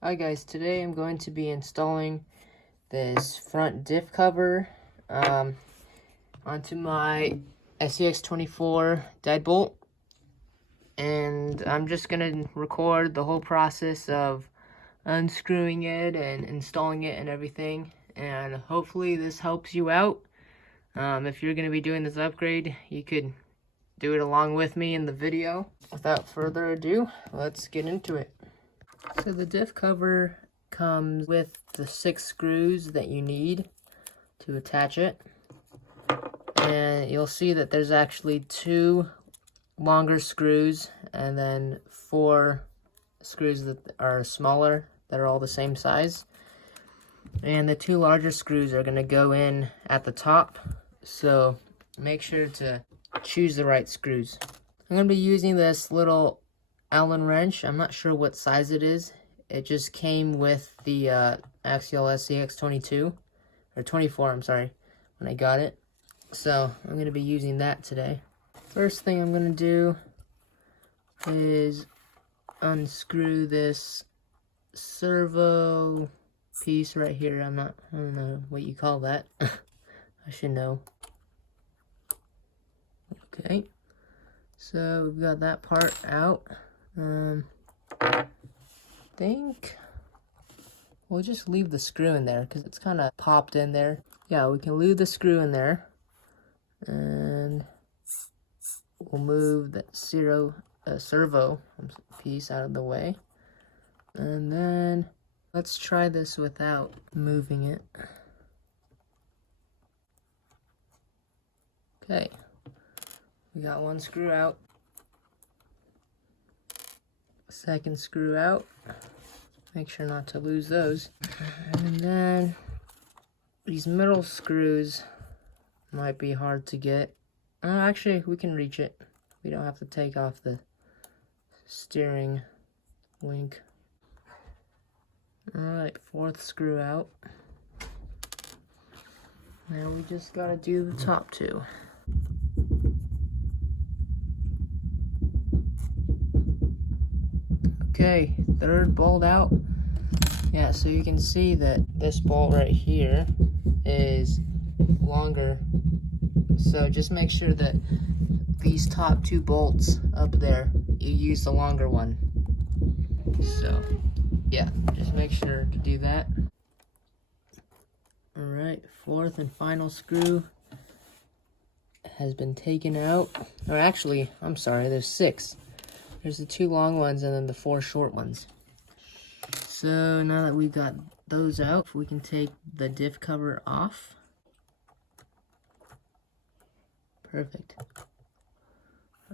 Hi guys, today I'm going to be installing this front diff cover onto my SCX24 deadbolt, and I'm just going to record the whole process of unscrewing it and installing it and everything, and hopefully this helps you out. If you're going to be doing this upgrade, you could do it along with me in the video. Without further ado, let's get into it. So the diff cover comes with the 6 screws that you need to attach it. And you'll see that there's actually 2 longer screws and then 4 screws that are smaller that are all the same size. And the 2 larger screws are going to go in at the top. So make sure to choose the right screws. I'm going to be using this little Allen wrench. I'm not sure what size it is. It just came with the Axial SCX22 or 24, I'm sorry, when I got it. So I'm going to be using that today. First thing I'm going to do is unscrew this servo piece right here. I don't know what you call that. I should know. Okay, so we've got that part out. I think we'll just leave the screw in there because it's kind of popped in there. Yeah, we can leave the screw in there, and we'll move that servo piece out of the way. And then let's try this without moving it. Okay, we got 1 screw out. Second screw out. Make sure not to lose those. And then these middle screws might be hard to get. Actually, we can reach it. We don't have to take off the steering link. Alright, 4th screw out. Now we just gotta do the top 2. Okay, 3rd bolt out. Yeah, so you can see that this bolt right here is longer. So just make sure that these top 2 bolts up there, you use the longer one. So, yeah, just make sure to do that. Alright, 4th and final screw has been taken out. Or actually, I'm sorry, there's 6. There's the 2 long ones and then the 4 short ones. So now that we've got those out, we can take the diff cover off. Perfect.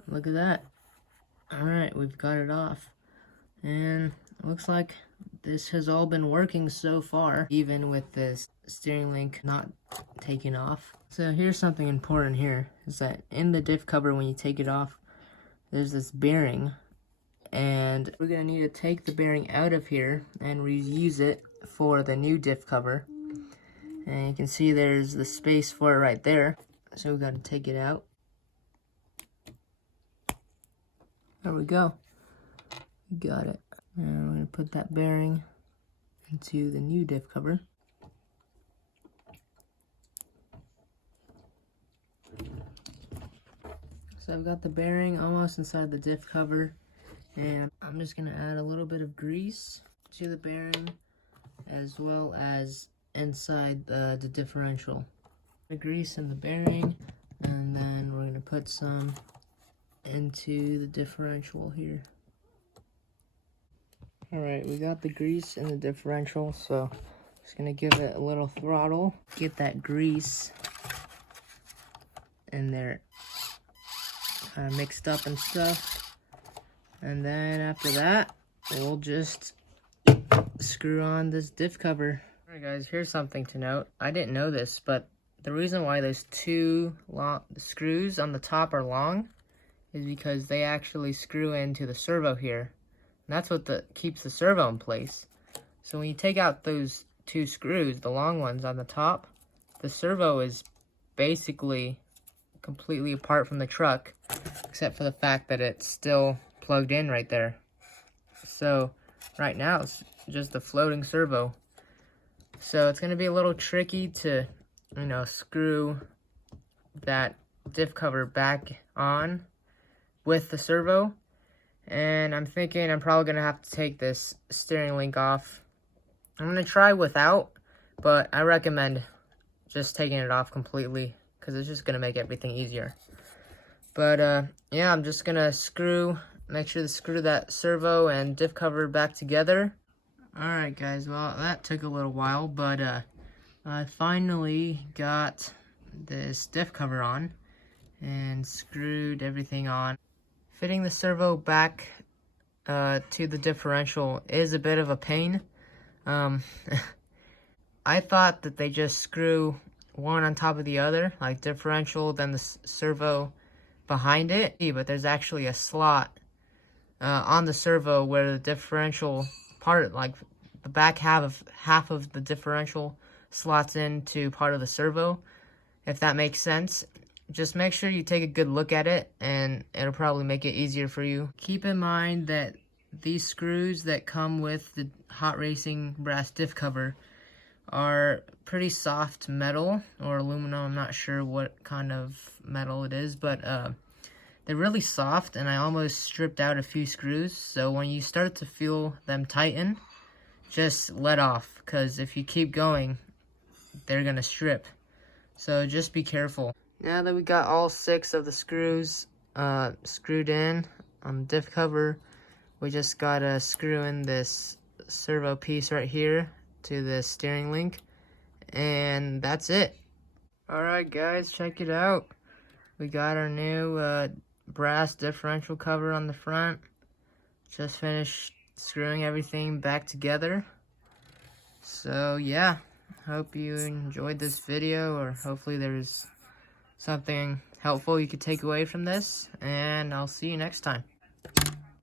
Look at that. Alright, we've got it off. And it looks like this has all been working so far, even with this steering link not taken off. So here's something important here, is that in the diff cover when you take it off, there's this bearing, and we're going to need to take the bearing out of here and reuse it for the new diff cover. And you can see there's the space for it right there, so we've got to take it out. There we go. Got it. And we're going to put that bearing into the new diff cover. So I've got the bearing almost inside the diff cover, and I'm just going to add a little bit of grease to the bearing as well as inside the differential. The grease in the bearing, and then we're going to put some into the differential here. Alright, we got the grease in the differential, so just going to give it a little throttle, get that grease in there mixed up and stuff, and then after that we'll just screw on this diff cover. Alright guys, here's something to note. I didn't know this, but the reason why those 2 screws on the top are long is because they actually screw into the servo here, and that's what keeps the servo in place. So when you take out those 2 screws, the long ones on the top, the servo is basically completely apart from the truck, except for the fact that it's still plugged in right there. So right now it's just a floating servo. So it's going to be a little tricky to, you know, screw that diff cover back on with the servo. And I'm thinking I'm probably going to have to take this steering link off. I'm going to try without, but I recommend just taking it off completely because it's just going to make everything easier. But yeah, I'm just going to make sure to screw that servo and diff cover back together. Alright guys, well that took a little while, but I finally got this diff cover on and screwed everything on. Fitting the servo back to the differential is a bit of a pain. I thought that they just screw one on top of the other, like differential, then the servo behind it, but there's actually a slot on the servo where the differential part, like the back half of the differential slots into part of the servo, if that makes sense. Just make sure you take a good look at it and it'll probably make it easier for you. Keep in mind that these screws that come with the Hot Racing brass diff cover are pretty soft metal or aluminum. I'm not sure what kind of metal it is, but they're really soft, and I almost stripped out a few screws. So when you start to feel them tighten, just let off, because if you keep going, they're gonna strip. So just be careful. Now that we got all 6 of the screws screwed in on the diff cover, we just gotta screw in this servo piece right here to the steering link, and that's it. Alright guys, check it out. We got our new brass differential cover on the front. Just finished screwing everything back together. So yeah, hope you enjoyed this video, or hopefully there's something helpful you could take away from this, and I'll see you next time.